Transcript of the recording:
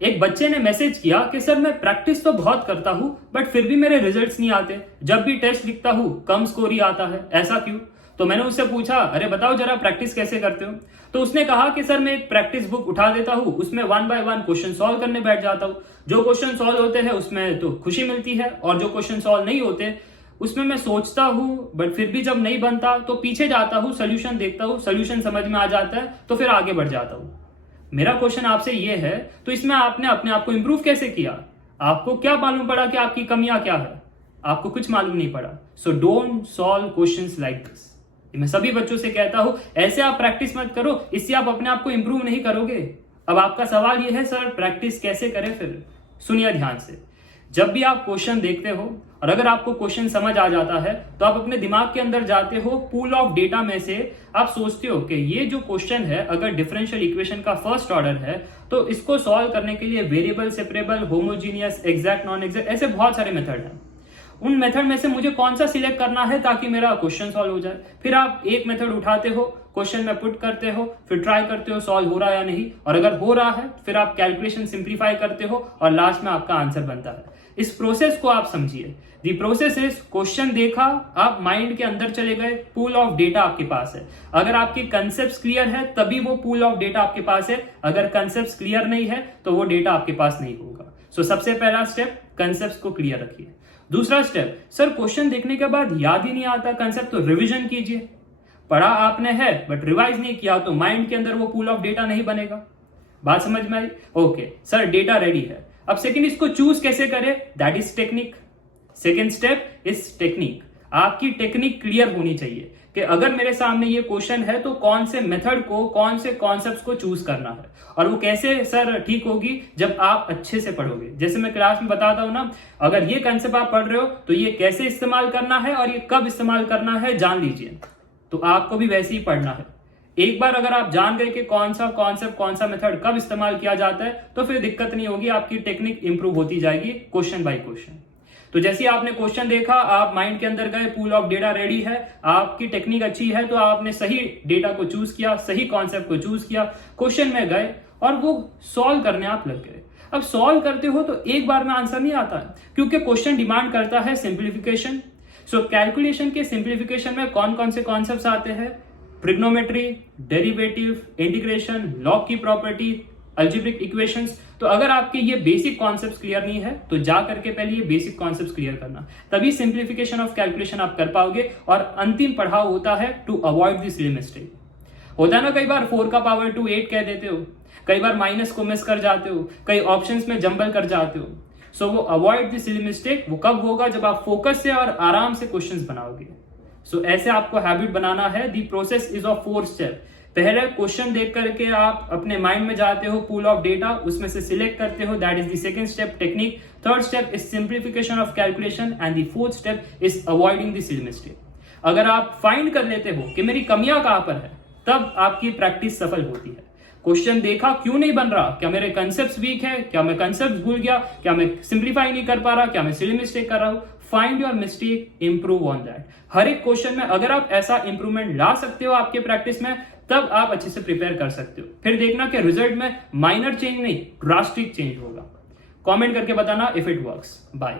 एक बच्चे ने मैसेज किया कि सर मैं प्रैक्टिस तो बहुत करता हूं बट फिर भी मेरे रिजल्ट्स नहीं आते, जब भी टेस्ट लिखता हूं कम स्कोर ही आता है, ऐसा क्यों? तो मैंने उससे पूछा, अरे बताओ जरा प्रैक्टिस कैसे करते हो? तो उसने कहा कि सर मैं एक प्रैक्टिस बुक उठा देता हूं, उसमें 1 बाय 1 क्वेश्चन सॉल्व करने बैठ जाता हूं। जो क्वेश्चन सॉल्व होते हैं उसमें तो खुशी मिलती है, और जो क्वेश्चन सॉल्व नहीं होते उसमें मैं सोचता हूं बट फिर भी जब नहीं बनता तो पीछे जाता हूं, सोल्यूशन देखता हूं, सोल्यूशन समझ में आ जाता है तो फिर आगे बढ़ जाता हूं। मेरा क्वेश्चन आपसे ये है, तो इसमें आपने अपने आप को इंप्रूव कैसे किया? आपको क्या मालूम पड़ा कि आपकी कमियां क्या है? आपको कुछ मालूम नहीं पड़ा। So don't solve questions like this. मैं सभी बच्चों से कहता हूं, ऐसे आप प्रैक्टिस मत करो, इससे आप अपने आप को इंप्रूव नहीं करोगे। अब आपका सवाल यह है, सर प्रैक्टिस कैसे करें? फिर सुनिए ध्यान से। जब भी आप क्वेश्चन देखते हो और अगर आपको क्वेश्चन समझ आ जाता है तो आप अपने दिमाग के अंदर जाते हो, पूल ऑफ डेटा में से आप सोचते हो कि ये जो क्वेश्चन है अगर डिफरेंशियल इक्वेशन का फर्स्ट ऑर्डर है तो इसको सॉल्व करने के लिए variable, separable, homogeneous, exact, non exact, ऐसे बहुत सारे मेथड हैं। उन मेथड में से मुझे कौन सा सिलेक्ट करना है ताकि मेरा क्वेश्चन सॉल्व हो जाए। फिर आप एक मेथड उठाते हो, क्वेश्चन में पुट करते हो, फिर ट्राई करते हो सॉल्व हो रहा है या नहीं, और अगर हो रहा है फिर आप कैलकुलेशन सिंप्लीफाई करते हो और लास्ट में आपका आंसर बनता है। इस प्रोसेस को आप समझिए। दी प्रोसेस इज, क्वेश्चन देखा, आप माइंड के अंदर चले गए, पूल ऑफ डेटा आपके पास है। अगर आपके कंसेप्ट क्लियर है तभी वो पूल ऑफ डेटा आपके पास है, अगर कंसेप्ट क्लियर नहीं है तो वो डेटा आपके पास नहीं होगा। सो सबसे पहला स्टेप, कंसेप्ट को क्लियर रखिए। दूसरा स्टेप, सर क्वेश्चन देखने के बाद याद ही नहीं आता कंसेप्ट, तो रिविजन कीजिए। पढ़ा आपने है बट रिवाइज नहीं किया तो माइंड के अंदर वो पूल ऑफ डेटा नहीं बनेगा। बात समझ में आई? ओके सर, डेटा रेडी है। अब सेकंड, इसको चूज कैसे करें? That is technique. Second step is technique. आपकी टेक्निक क्लियर होनी चाहिए कि अगर मेरे सामने ये क्वेश्चन है तो कौन से मेथड को, कौन से कॉन्सेप्ट्स को चूज करना है। और वो कैसे सर ठीक होगी? जब आप अच्छे से पढ़ोगे। जैसे मैं क्लास में बताता हूं ना, अगर ये कंसेप्ट आप पढ़ रहे हो तो ये कैसे इस्तेमाल करना है और ये कब इस्तेमाल करना है जान लीजिए, तो आपको भी वैसे ही पढ़ना है। एक बार अगर आप जान गए कि कौन सा कॉन्सेप्ट, कौन सा मेथड कब इस्तेमाल किया जाता है तो फिर दिक्कत नहीं होगी, आपकी टेक्निक इंप्रूव होती जाएगी क्वेश्चन बाय क्वेश्चन। तो जैसे आपने क्वेश्चन देखा, आप माइंड के अंदर गए, पूल ऑफ डेटा रेडी है, आपकी टेक्निक अच्छी है तो आपने सही डेटा को चूज किया, सही कॉन्सेप्ट को चूज किया, क्वेश्चन में गए और वो सॉल्व करने आप लग गए। अब सॉल्व करते हो तो एक बार में आंसर नहीं आता क्योंकि क्वेश्चन डिमांड करता है सिंप्लीफिकेशन। सो कैलकुलेशन के सिंप्लीफिकेशन में कौन कौन से कॉन्सेप्ट्स आते हैं? ट्रिग्नोमेट्री, डेरिवेटिव, इंटीग्रेशन, लॉग की प्रॉपर्टी, अलजेब्रिक इक्वेशंस। तो अगर आपके ये बेसिक कॉन्सेप्ट्स क्लियर नहीं है तो जा करके पहले ये बेसिक कॉन्सेप्ट्स क्लियर करना, तभी सिंप्लीफिकेशन ऑफ कैलकुलेशन आप कर पाओगे। और अंतिम पढ़ाव होता है to avoid this silly mistake. होता है ना, कई बार 4 का पावर 2 8 कह देते हो, कई बार माइनस को मिस कर जाते हो, कई ऑप्शंस में जंबल कर जाते हो। सो वो अवॉइड दिस सिली मिस्टेक वो कब होगा? जब आप फोकस से और आराम से क्वेश्चंस बनाओगे। सो ऐसे आपको हैबिट बनाना है। The process is of 4 step. पहले क्वेश्चन देख करके आप अपने माइंड में जाते हो, पूल ऑफ डेटा, उसमें से सिलेक्ट करते हो, that is the second step, technique. Third step is simplification of calculation and the fourth step is avoiding the silly mistake. अगर आप फाइंड कर लेते हो कि मेरी कमियां कहां पर है, तब आपकी प्रैक्टिस सफल होती है। क्वेश्चन देखा, क्यों नहीं बन रहा? क्या मेरे कंसेप्ट वीक है? क्या मैं कंसेप्ट भूल गया? क्या मैं सिंप्लीफाई नहीं कर पा रहा? क्या मैं सिली मिस्टेक कर रहा हूं? Find your mistake, improve on that. हर एक क्वेश्चन में अगर आप ऐसा इंप्रूवमेंट ला सकते हो आपके प्रैक्टिस में, तब आप अच्छे से प्रिपेयर कर सकते हो। फिर देखना कि रिजल्ट में माइनर चेंज नहीं, ड्रास्टिक चेंज होगा। कमेंट करके बताना इफ इट वर्क्स। बाय।